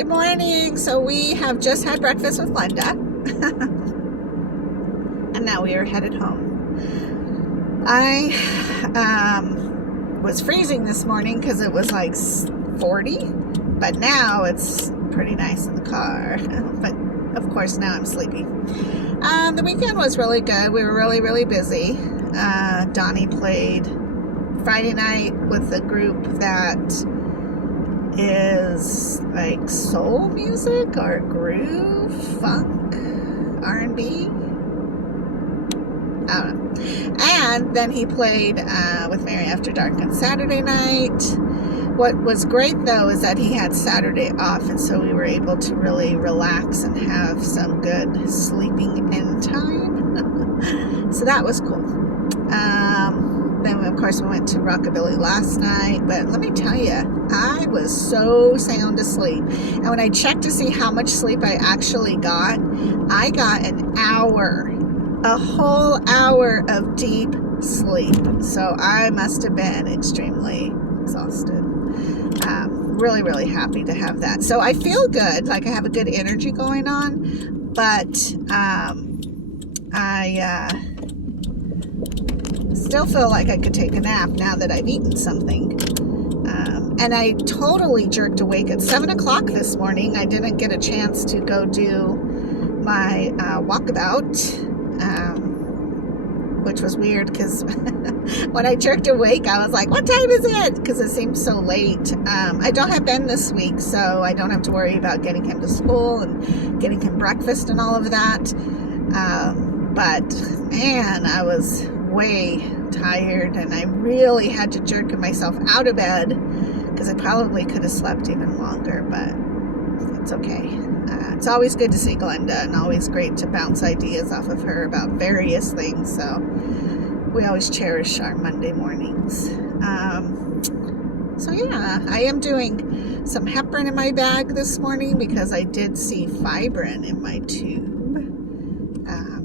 Good morning. So we have just had breakfast with Glenda and now we are headed home. I was freezing this morning because it was like 40, but now it's pretty nice in the car. But of course now I'm sleepy. The weekend was really good. We were really busy. Donnie played Friday night with a group that is like soul music or groove, funk, R&B. I don't know. And then he played with Mary After Dark on Saturday night. What was great though is that he had Saturday off, and so we were able to really relax and have some good sleeping in time. So that was cool. Then of course we went to Rockabilly last night, but let me tell you, I was so sound asleep. And when I checked to see how much sleep I actually got, I got an hour, a whole hour of deep sleep. So I must have been extremely exhausted. Really happy to have that. So I feel good, like I have a good energy going on, but I still feel like I could take a nap now that I've eaten something. And I totally jerked awake at 7 o'clock this morning. I didn't get a chance to go do my walkabout, which was weird because when I jerked awake, I was like, what time is it? Because it seemed so late. I don't have Ben this week, so I don't have to worry about getting him to school and getting him breakfast and all of that. But man, I was way tired, and I really had to jerk myself out of bed because I probably could have slept even longer, but it's okay. It's always good to see Glenda, and always great to bounce ideas off of her about various things, so we always cherish our Monday mornings. So yeah, I am doing some heparin in my bag this morning because I did see fibrin in my tube,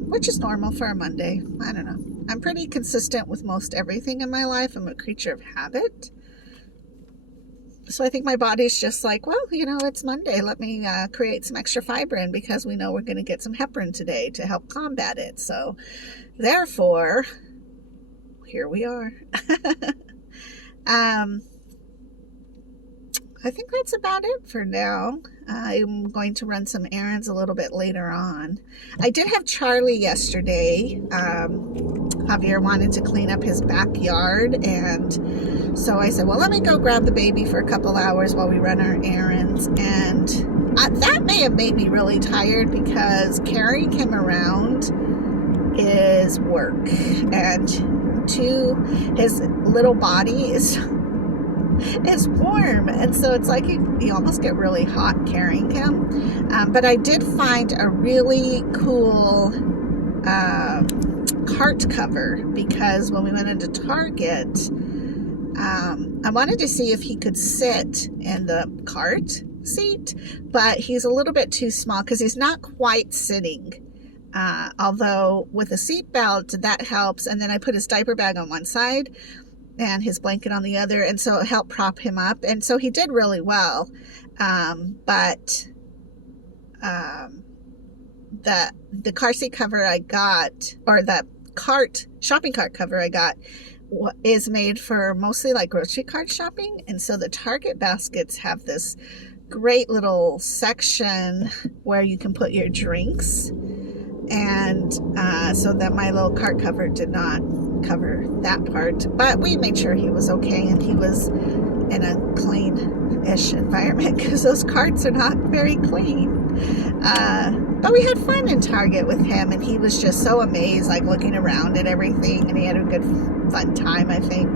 which is normal for a Monday. I don't know. I'm pretty consistent with most everything in my life. I'm a creature of habit. So I think my body's just like, well, you know, it's Monday. Let me create some extra fibrin because we know we're going to get some heparin today to help combat it. So therefore, here we are. I think that's about it for now. I'm going to run some errands a little bit later on. I did have Charlie yesterday. Javier wanted to clean up his backyard, and so I said, well, let me go grab the baby for a couple hours while we run our errands. And that may have made me really tired because carrying him around is work, and his little body is warm, and so it's like you almost get really hot carrying him. But I did find a really cool cart cover because when we went into Target, I wanted to see if he could sit in the cart seat, but he's a little bit too small because he's not quite sitting. Although with a seat belt that helps, and then I put his diaper bag on one side and his blanket on the other, and so it helped prop him up, and so he did really well. But the car seat cover I got, or the shopping cart cover I got, is made for mostly like grocery cart shopping, and so the Target baskets have this great little section where you can put your drinks, and so that my little cart cover did not cover that part, but we made sure he was okay and he was in a clean-ish environment because those carts are not very clean. But we had fun in Target with him, and he was just so amazed, like looking around at everything, and he had a good fun time, I think.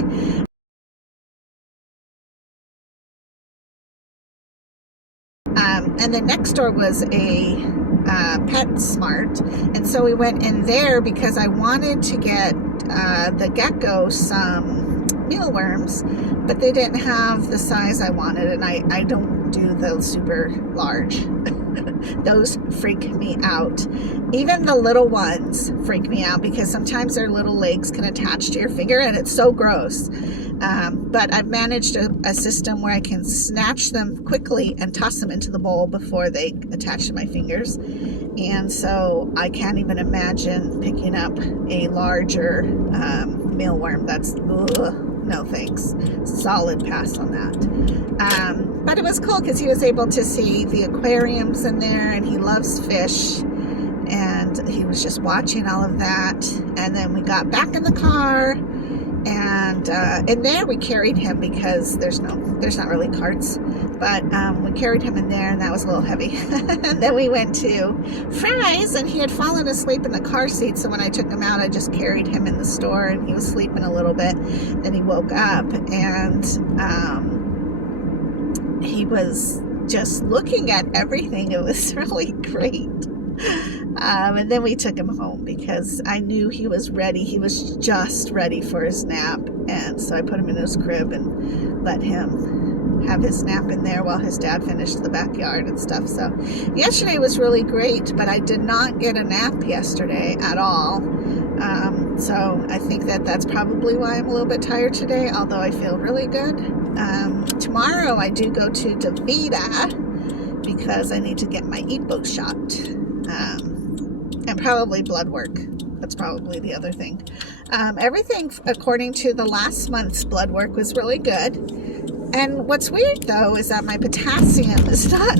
And then next door was a PetSmart, and so we went in there because I wanted to get the gecko some mealworms, but they didn't have the size I wanted, and I don't do the super large. Those freak me out. Even the little ones freak me out because sometimes their little legs can attach to your finger and it's so gross. But I've managed a system where I can snatch them quickly and toss them into the bowl before they attach to my fingers. And so I can't even imagine picking up a larger mealworm. That's, ugh, no thanks. Solid pass on that. But it was cool because he was able to see the aquariums in there, and he loves fish. And he was just watching all of that. And then we got back in the car, and in there we carried him because there's not really carts, but we carried him in there, and that was a little heavy. And then we went to Fry's, and he had fallen asleep in the car seat, so when I took him out, I just carried him in the store, and he was sleeping a little bit. Then he woke up, and he was just looking at everything. It was really great. And then we took him home because I knew he was ready. He was just ready for his nap. And so I put him in his crib and let him have his nap in there while his dad finished the backyard and stuff. So yesterday was really great, but I did not get a nap yesterday at all. So I think that's probably why I'm a little bit tired today, although I feel really good. Tomorrow I do go to DaVita because I need to get my EPO shot. And probably blood work. That's probably the other thing. Everything according to the last month's blood work was really good. And what's weird though is that my potassium is not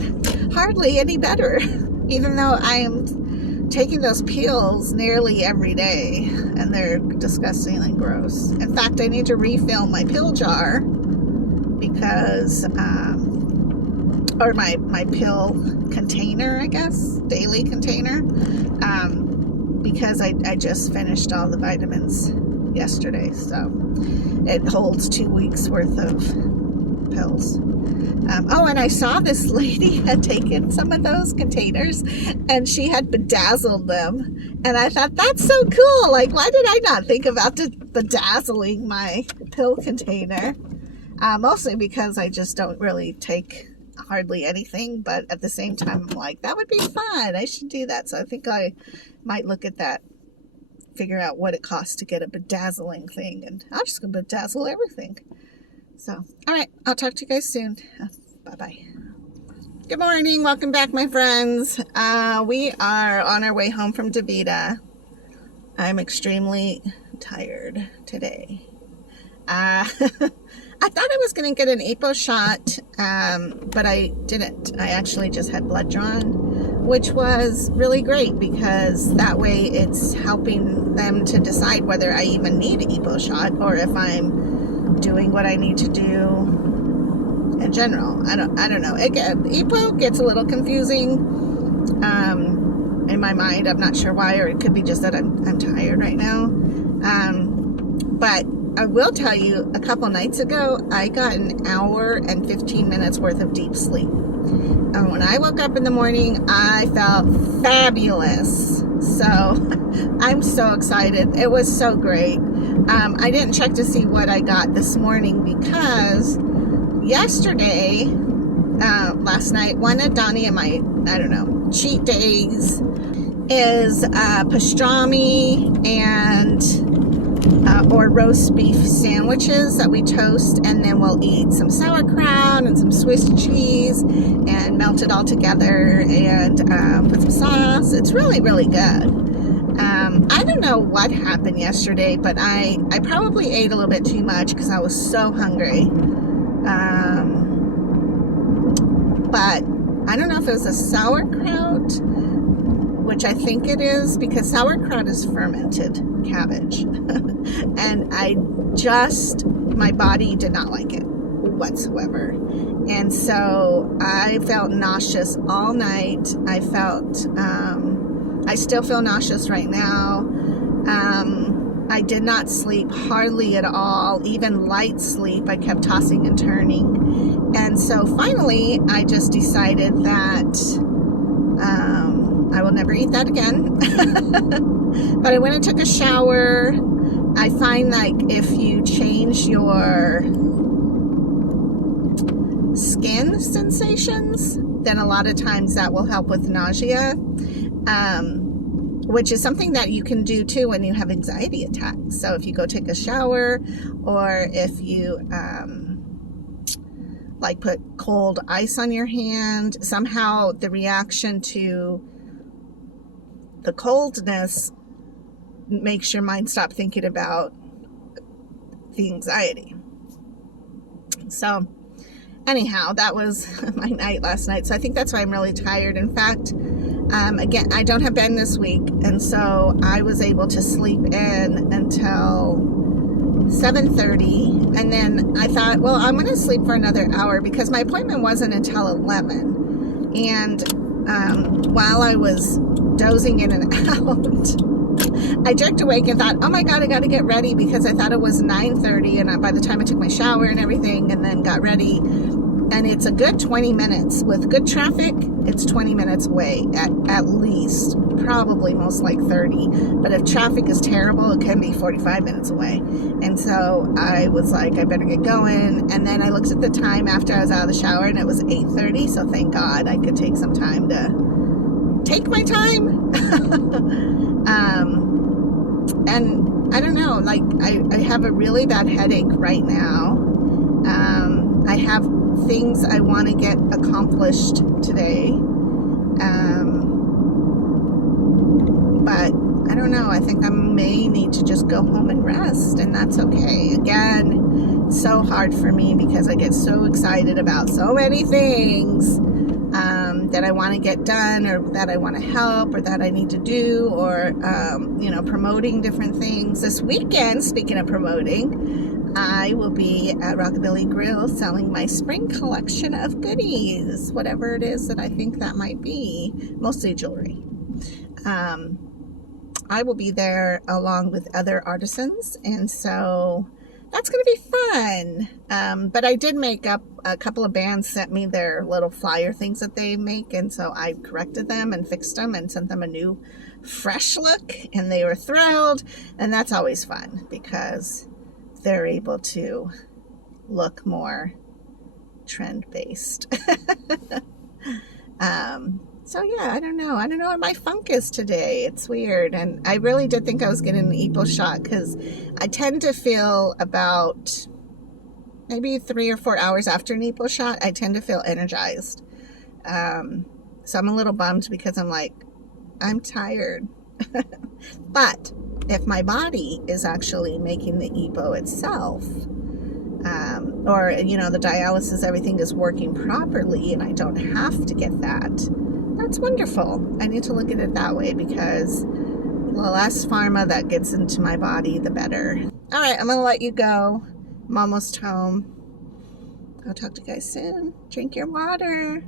hardly any better, even though I am taking those pills nearly every day, and they're disgustingly gross. In fact, I need to refill my pill jar because or my pill container, I guess, daily container, because I just finished all the vitamins yesterday, so it holds 2 weeks worth of pills. Oh, and I saw this lady had taken some of those containers and she had bedazzled them, and I thought, that's so cool. Like, why did I not think about bedazzling my pill container? Mostly because I just don't really take hardly anything, but at the same time I'm like, that would be fun, I should do that. So I think I might look at that, figure out what it costs to get a bedazzling thing, and I'm just gonna bedazzle everything. So all right, I'll talk to you guys soon. Bye-bye. Good morning, welcome back, my friends. We are on our way home from DaVita. I'm extremely tired today. I thought I was going to get an EPO shot, but I didn't. I actually just had blood drawn, which was really great because that way it's helping them to decide whether I even need an EPO shot or if I'm doing what I need to do in general. I don't know. Again, EPO gets a little confusing in my mind. I'm not sure why, or it could be just that I'm tired right now. But I will tell you, a couple nights ago, I got an hour and 15 minutes worth of deep sleep. And when I woke up in the morning, I felt fabulous. So I'm so excited. It was so great. I didn't check to see what I got this morning because yesterday, last night, one of Donnie and my, I don't know, cheat days is pastrami and or roast beef sandwiches that we toast, and then we'll eat some sauerkraut and some Swiss cheese and melt it all together and put some sauce. It's really, really good. I don't know what happened yesterday, but I probably ate a little bit too much because I was so hungry. But I don't know if it was a sauerkraut, which I think it is, because sauerkraut is fermented cabbage. And my body did not like it whatsoever. And so I felt nauseous all night. I still feel nauseous right now. I did not sleep hardly at all, even light sleep. I kept tossing and turning. And so finally, I just decided that I will never eat that again. But I went and took a shower. I find like if you change your skin sensations, then a lot of times that will help with nausea, which is something that you can do too when you have anxiety attacks. So if you go take a shower, or if you like put cold ice on your hand, somehow the reaction to the coldness makes your mind stop thinking about the anxiety. So anyhow, that was my night last night. So I think that's why I'm really tired. In fact, again, I don't have Ben this week, and so I was able to sleep in until 7:30, and then I thought, well, I'm going to sleep for another hour because my appointment wasn't until 11. And while I was dozing in and out, I jerked awake and thought, oh my God, I got to get ready, because I thought it was 9:30, and by the time I took my shower and everything and then got ready, and it's a good 20 minutes. With good traffic, it's 20 minutes away at least, probably most like 30. But if traffic is terrible, it can be 45 minutes away. And so I was like, I better get going. And then I looked at the time after I was out of the shower, and it was 8:30. So thank God I could take some time to take my time. And I don't know, like I have a really bad headache right now. I have things I want to get accomplished today. But I don't know, I think I may need to just go home and rest, and that's okay. Again, it's so hard for me because I get so excited about so many things that I want to get done, or that I want to help, or that I need to do, or promoting different things. This weekend, speaking of promoting, I will be at Rockabilly Grill selling my spring collection of goodies, whatever it is that I think that might be, mostly jewelry. I will be there along with other artisans, and so that's going to be fun. But I did make up, a couple of bands sent me their little flyer things that they make, and so I corrected them and fixed them and sent them a new fresh look, and they were thrilled. And that's always fun because they're able to look more trend-based. So yeah, I don't know what my funk is today. It's weird. And I really did think I was getting an EPO shot, because I tend to feel about maybe 3 or 4 hours after an EPO shot, I tend to feel energized. So I'm a little bummed because I'm like, I'm tired. But if my body is actually making the EPO itself, or, the dialysis, everything is working properly and I don't have to get that, that's wonderful. I need to look at it that way, because the less pharma that gets into my body, the better. All right, I'm going to let you go. I'm almost home. I'll talk to you guys soon. Drink your water.